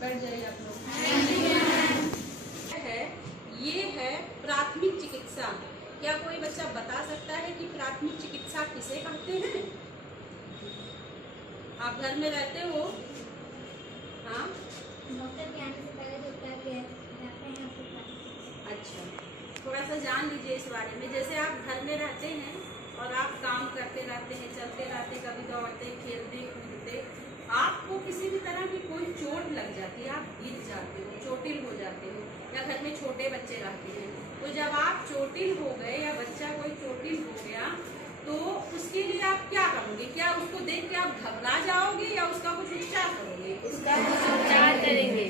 बैठ जाइए आप लोग। ये है प्राथमिक चिकित्सा। क्या कोई बच्चा बता सकता है कि प्राथमिक चिकित्सा किसे कहते हैं? आप घर में रहते हो? हाँ, डॉक्टर के आने से पहले जो उपचार किए जाते हैं उसको अच्छा, थोड़ा सा जान लीजिए इस बारे में। जैसे आप घर में रहते हैं और आप काम करते रहते हैं, चलते रहते, कभी दौड़ते, खेलते, कूदते, आपको किसी भी तरह की कोई चोट लग जाती है, आप गिर जाते हो, चोटिल हो जाते हो, या घर में छोटे बच्चे रहते हैं, तो जब आप चोटिल हो गए या बच्चा कोई चोटिल हो गया तो उसके लिए आप क्या करोगे? क्या उसको देख के आप घबरा जाओगे या उसका कुछ उपचार करोगे? उसका उपचार करेंगे।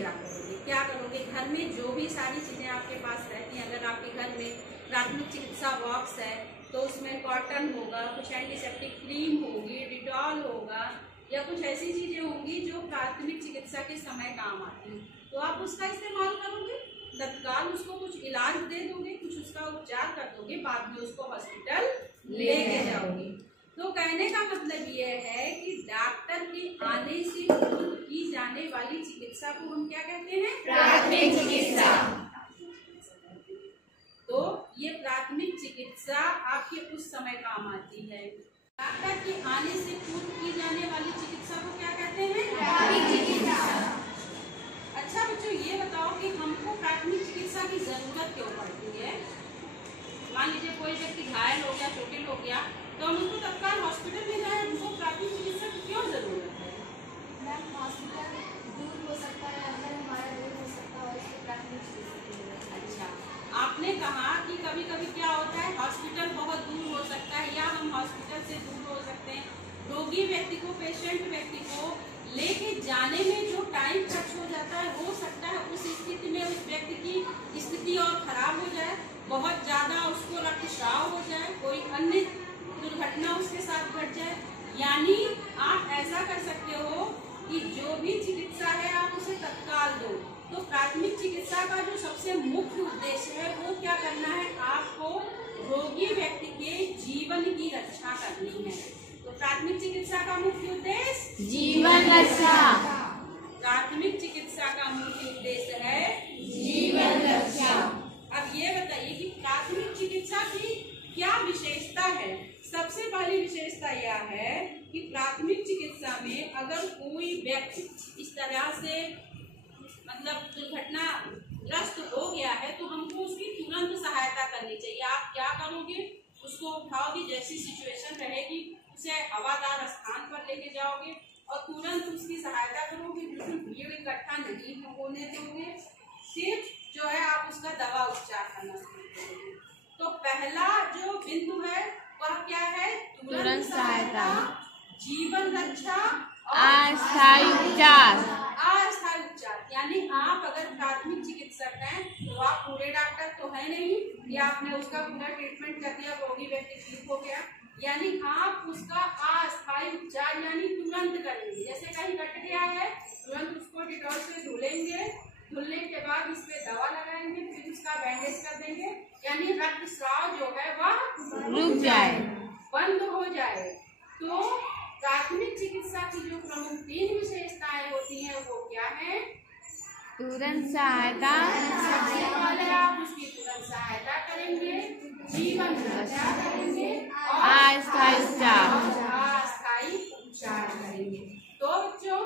क्या करोगे? घर में जो भी सारी चीजें आपके पास रहती हैं, अगर आपके घर में प्राथमिक चिकित्सा बॉक्स है तो उसमें कॉटन होगा, कुछ एंटीसेप्टिक क्रीम होगी, डिटॉल होगा, या कुछ ऐसी चीजें होंगी जो प्राथमिक चिकित्सा के समय काम आती हैं, तो आप उसका इस्तेमाल करोगे। तत्काल उसको कुछ इलाज दे दोगे, कुछ उसका उपचार कर दोगे, बाद में उसको हॉस्पिटल लेके जाओगे। तो कहने का मतलब ये है कि डॉक्टर के आने से पूर्व की जाने वाली चिकित्सा को हम क्या कहते हैं? प्राथमिक चिकित्सा। तो ये प्राथमिक चिकित्सा आपके उस समय काम आती है। डॉक्टर के आने से पूर्व की जाने वाली चिकित्सा को क्या कहते हैं? प्राथमिक चिकित्सा। अच्छा बच्चों, ये बताओ कि हमको प्राथमिक चिकित्सा की जरूरत क्यों पड़ती है? मान लीजिए कोई व्यक्ति घायल हो गया, चोटिल हो गया, तो हम उसको तत्काल हॉस्पिटल ले जाए, हमको प्राथमिक चिकित्सा की क्यों जरूरत है? मैम हॉस्पिटल दूर हो सकता है, अगर हमारा दूर हो सकता है उसको प्राथमिक चिकित्सा की जरूरत है। अच्छा, आपने कहा कि कभी कभी क्या होता है, हॉस्पिटल बहुत दूर हो सकता है या हम हॉस्पिटल से दूर हो सकते हैं। रोगी व्यक्ति को, पेशेंट व्यक्ति को लेके जाने में जो टाइम खर्च हो जाता है, हो सकता है उस स्थिति में उस व्यक्ति की स्थिति और खराब हो जाए, बहुत ज्यादा उसको रक्तस्राव हो जाए, कोई अन्य दुर्घटना उसके साथ घट जाए। यानी आप ऐसा कर सकते हो कि जो भी चिकित्सा है आप उसे तत्काल दो। तो प्राथमिक चिकित्सा का जो सबसे मुख्य उद्देश्य है वो क्या करना है? आपको रोगी व्यक्ति के जीवन की रक्षा करनी है। तो प्राथमिक चिकित्सा का मुख्य उद्देश्य जीवन रक्षा। प्राथमिक चिकित्सा का मुख्य उद्देश्य है जीवन रक्षा। अब ये बताइए कि प्राथमिक चिकित्सा की क्या विशेषता है? सबसे पहली विशेषता यह है कि प्राथमिक चिकित्सा में अगर कोई व्यक्ति इस तरह से मतलब दुर्घटनाग्रस्त हो गया है तो हमको उसकी तुरंत सहायता करनी चाहिए। आप क्या करोगे? उसको उठाओगे, जैसी सिचुएशन रहेगी उसे हवादार स्थान पर लेके जाओगे और तुरंत उसकी सहायता करोगे, बिल्कुल भीड़ इकट्ठा नहीं होने दोगे। फिर जो है आप उसका दवा उपचार करना शुरू करोगे। तो पहला जो बिंदु है वह क्या है? तुरंत सहायता, जीवन रक्षा और अस्थायी उपचार। अस्थायी उपचार। यानी आप अगर प्राथमिक चिकित्सक हैं तो आप पूरे डॉक्टर तो है नहीं कि आपने उसका पूरा ट्रीटमेंट कर दिया, रोगी व्यक्ति ठीक हो गया। यानी आप उसका अस्थायी उपचार यानी तुरंत करेंगे। जैसे कहीं कट गया है, तुरंत उसको डिटॉल से धुलेंगे, धुलने के बाद उस पर दवा लगाएंगे, फिर उसका बैंडेज कर देंगे, यानी रक्तस्राव जो है वह रुक जाए, बंद हो जाए। तो प्राथमिक चिकित्सा की जो प्रमुख 3 विशेषताएं होती हैं वो क्या है? तुरंत सहायता, सबसे पहले आप उसकी तुरंत सहायता करेंगे, जीवन रक्षा करेंगे और अस्थायी उपचार। अस्थायी उपचार करेंगे। तो बच्चों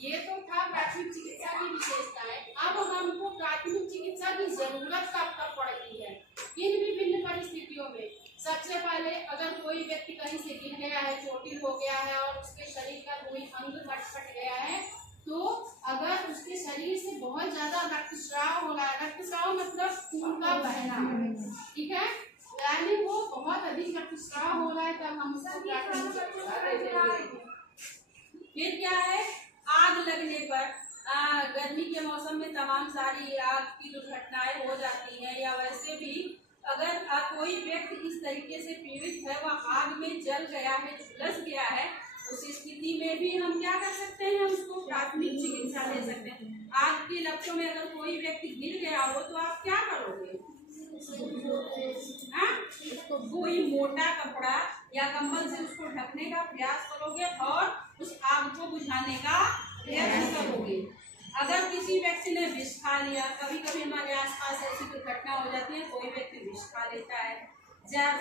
ये तो था प्राथमिक चिकित्सा की विशेषताएं। अब हमको प्राथमिक चिकित्सा की जरूरत कब पड़ती है? इन विभिन्न परिस्थितियों में। सबसे पहले अगर कोई व्यक्ति कहीं से गिर गया है, चोटिल हो गया है और उसके शरीर का कोई अंग फट गया है, तो अगर उसके शरीर से बहुत ज्यादा रक्तस्राव हो रहा है, रक्तस्राव मतलब खून का बहना, ठीक है, यानी वो बहुत अधिक रक्तस्राव हो रहा है, तब हम उसको प्राथमिक चिकित्सा देंगे। फिर क्या है? आग लगने पर, गर्मी के मौसम में तमाम सारी आग की दुर्घटनाएं हो जाती हैं, या वैसे भी अगर कोई व्यक्ति इस तरीके से पीड़ित है, वह आग में जल गया है, झुलस गया है, उस स्थिति में भी हम क्या कर सकते हैं? उसको प्राथमिक चिकित्सा दे सकते हैं। आग की लपटों में अगर कोई व्यक्ति गिर गया हो तो आप क्या करोगे? कोई मोटा कपड़ा या कंबल से उसको ढकने का प्रयास करोगे और उस आग को बुझाने का प्रयत्न करोगे। अगर किसी व्यक्ति ने विष खा लिया, कभी कभी हमारे आसपास ऐसी दुर्घटना हो जाती है, कोई व्यक्ति विष खा लेता है, जहर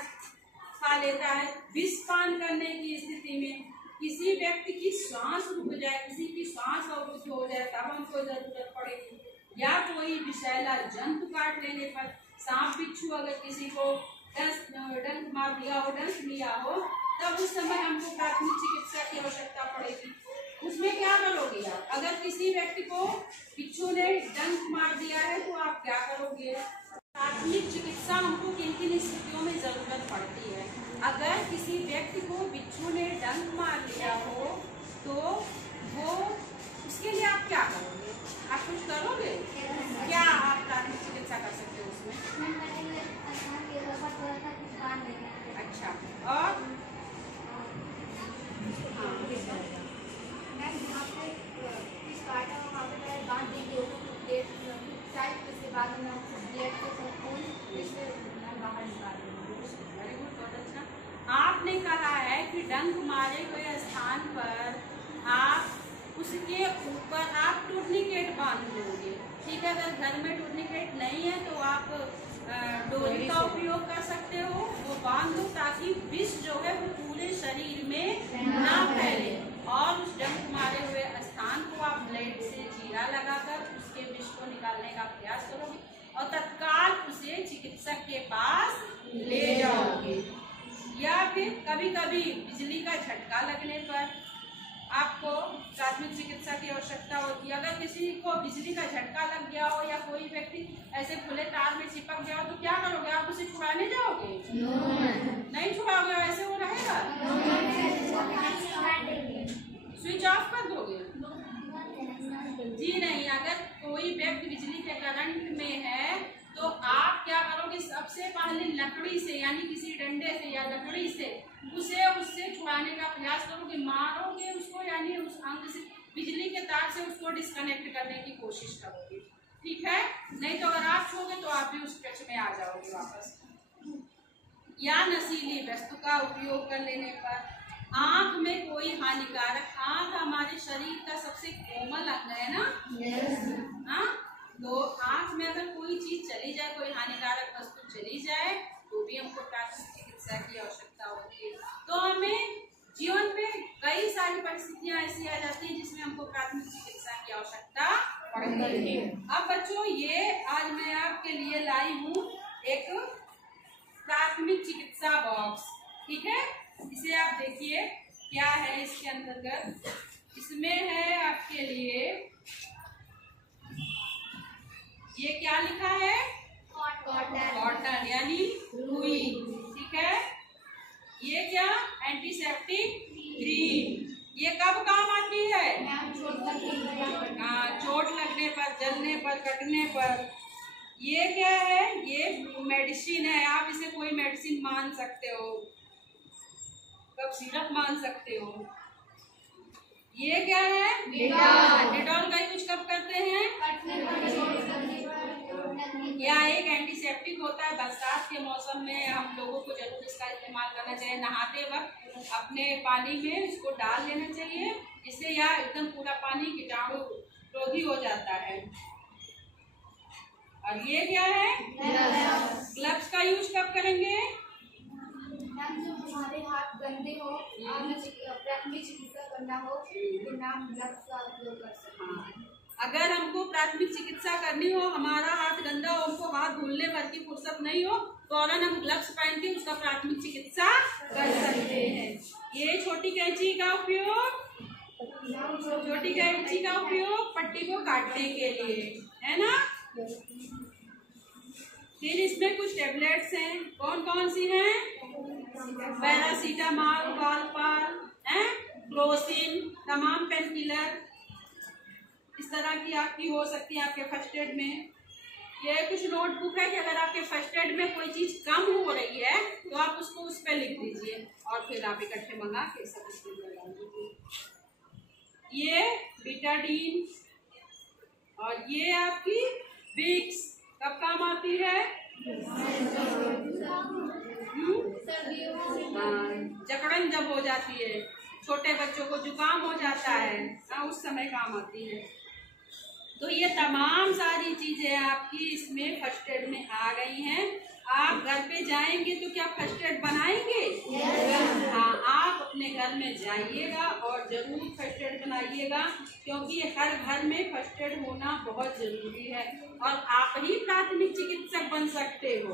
खा लेता है। विष पान करने की स्थिति में किसी व्यक्ति की सांस रुक जाए, किसी की सांस अवरुद्ध हो जाए, तब हमको जरूरत पड़ेगी। या कोई विषैला जंतु काट लेने पर, सांप बिच्छू अगर किसी को डंक मार दिया हो, डंक लिया हो, तब उस समय हमको प्राथमिक चिकित्सा की आवश्यकता पड़ेगी। उसमें क्या करोगे आप? अगर किसी व्यक्ति को बिच्छू ने डंक मार दिया है तो आप क्या करोगे? प्राथमिक चिकित्सा हमको किन किन स्थितियों में जरूरत पड़ती है? अगर किसी व्यक्ति को बिच्छू ने डंक मार दिया हो तो वो उसके लिए आप क्या करोगे? आप कुछ करोगे? क्या आप प्राथमिक चिकित्सा कर सकते हो उसमें? अच्छा, और आपने कहा है कि डंक मारे हुए स्थान पर आप उसके ऊपर आप टूर्निकेट बांध लोगे। ठीक है, अगर घर में टूर्निकेट नहीं है तो आप डोरी का उपयोग कर सकते हो, वो बांध लो ताकि विष जो है वो पूरे शरीर में ना फैले। और उस डंक मारे हुए स्थान को आप ब्लेड से चीरा लगाकर उसके विष को निकालने का प्रयास करोगे और तत्काल उसे चिकित्सक के पास ले जाओगे। या फिर कभी कभी बिजली का झटका लगने पर आपको प्राथमिक चिकित्सा की आवश्यकता होती है। अगर किसी को बिजली का झटका लग गया हो या कोई व्यक्ति ऐसे खुले तार में चिपक गया हो तो क्या करोगे? आप उसे छुड़ाने जाओगे? नहीं छुड़ाओगे, ऐसे वो रहेगा? स्विच ऑफ कर दोगे? जी नहीं। अगर कोई व्यक्ति बिजली के करंट में है तो आप क्या करोगे? सबसे पहले लकड़ी से, यानी किसी डंडे से या लकड़ी से उससे छुड़ाने का प्रयास करोगे, मारोगे उसको, यानी उस अंग से, बिजली के तार से उसको डिस्कनेक्ट करने की कोशिश करोगे। ठीक है? नहीं तो अगर आप छूओगे तो आप भी उस टच में आ जाओगे वापस। या नशीली वस्तु का उपयोग कर लेने पर, आंख में कोई हानिकारक, आंख हमारे शरीर का सबसे कोमल अंग है ना? हाँ, तो आंख में अगर कोई चीज चली जाए, कोई हानिकारक वस्तु चली जाए तो भी हमको प्राथमिक चिकित्सा की आवश्यकता होती है। तो हमें जीवन में कई सारी परिस्थितियां ऐसी आ जाती हैं जिसमें हमको प्राथमिक चिकित्सा की आवश्यकता पड़ती है। अब बच्चों, ये आज मैं आपके लिए लाई हूँ एक प्राथमिक चिकित्सा बॉक्स। ठीक है, इसे आप देखिए क्या है इसके अंतर्गत। इसमें है आपके लिए, ये क्या लिखा है? कॉटन, यानी रुई। ठीक है, ये क्या? Antiseptic cream. ये कब काम आती है? चोट लगने पर, जलने पर, कटने पर। ये क्या है? ये मेडिसिन है, आप इसे कोई मेडिसिन मान सकते हो, कब सिरप मान सकते हो। ये क्या है? डेटॉल का यूज कब करते हैं? या एक एंटीसेप्टिक होता है, बरसात के मौसम में हम लोगों को जरूर इसका इस्तेमाल करना चाहिए। नहाते वक्त अपने पानी में इसको डाल लेना चाहिए, जिससे यह एकदम पूरा पानी कीटाणु रोधी हो जाता है। और ये क्या है? ग्लव्स का यूज कब करेंगे? जब हमारे हाथ गंदे हो, प्राथमिक चिकित्सा करना हो तो नाम ग्लव्स का उपयोग कर सकते हैं। अगर हमको प्राथमिक चिकित्सा करनी हो, हमारा हाथ गंदा हो, हमको हाथ धुलने भर की फुर्सत नहीं हो, फौरन हम ग्लव्स पहन के उसका प्राथमिक चिकित्सा कर सकते हैं। ये छोटी कैंची का उपयोग, पट्टी को काटने के लिए है ना। फिर इसमें कुछ टेबलेट्स हैं, कौन कौन सी हैं? पैरासीटामॉल, वालपार, क्लोसिन, तमाम पेन किलर इस तरह की आपकी हो सकती है आपके फर्स्ट एड में। ये कुछ नोटबुक है कि अगर आपके फर्स्ट एड में कोई चीज कम हो रही है तो आप उसको उस पर लिख दीजिए और फिर आप इकट्ठे मंगा के सब इसमें लगा दीजिए। ये बीटाडीन और ये आपकी विक्स कब काम आती है? जकड़न जब हो जाती है, छोटे बच्चों को जुकाम हो जाता है, उस समय काम आती है। तो ये तमाम सारी चीजें आपकी इसमें फर्स्ट एड में आ गई हैं। आप घर पे जाएंगे तो क्या फर्स्ट एड बनाएंगे? हाँ, आप अपने घर में जाइएगा और जरूर फर्स्ट एड बनाइएगा, क्योंकि हर घर में फर्स्ट एड होना बहुत जरूरी है और आप ही प्राथमिक चिकित्सक बन सकते हो।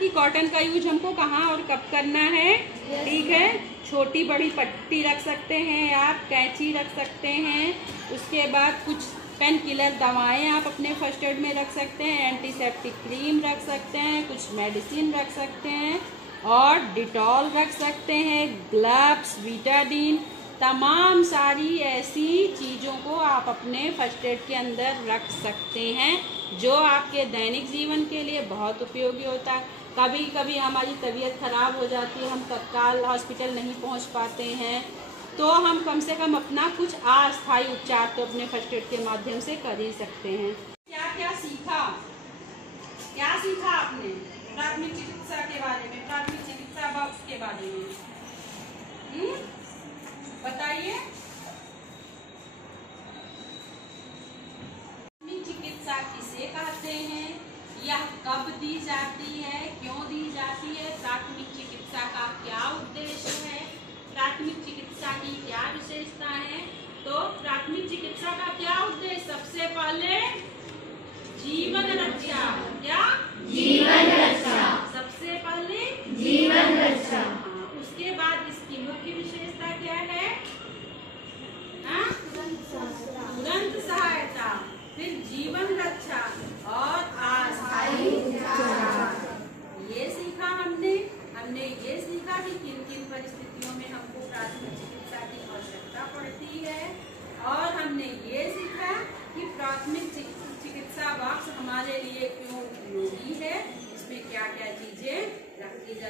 कि कॉटन का यूज हमको कहाँ और कब करना है, ठीक है। छोटी बड़ी पट्टी रख सकते हैं आप, कैंची रख सकते हैं, उसके बाद कुछ पेन किलर दवाएं आप अपने फर्स्ट एड में रख सकते हैं, एंटीसेप्टिक क्रीम रख सकते हैं, कुछ मेडिसिन रख सकते हैं और डिटॉल रख सकते हैं, ग्लव्स, बीटाडीन, तमाम सारी ऐसी चीज़ों को आप अपने फर्स्ट एड के अंदर रख सकते हैं जो आपके दैनिक जीवन के लिए बहुत उपयोगी होता है। कभी कभी हमारी तबीयत खराब हो जाती है, हम तत्काल हॉस्पिटल नहीं पहुंच पाते हैं, तो हम कम से कम अपना कुछ अस्थायी उपचार तो अपने फर्स्ट एड के माध्यम से कर ही सकते हैं। क्या क्या सीखा आपने प्राथमिक चिकित्सा के बारे में, प्राथमिक चिकित्सा बॉक्स के बारे में बताइए। प्राथमिक चिकित्सा किसे कहते हैं, यह कब दी जाती है, क्यों दी जाती है, प्राथमिक चिकित्सा का क्या उद्देश्य है, प्राथमिक चिकित्सा की क्या विशेषता है। तो प्राथमिक चिकित्सा का क्या उद्देश्य, सबसे पहले जीवन रक्षा। क्या? जीवन रक्षा। सबसे पहले जीवन रक्षा। उसके बाद इसकी मुख्य विशेषता क्या है? तुरंत सहायता, फिर जीवन रक्षा और अस्थायी उपचार। ये सीखा हमने ये सीखा कि किन किन परिस्थितियों में हमको प्राथमिक चिकित्सा की आवश्यकता पड़ती है, और हमने ये सीखा कि प्राथमिक चिकित्सा बॉक्स हमारे लिए क्यों उपयोगी है, इसमें क्या क्या चीजें रखी जा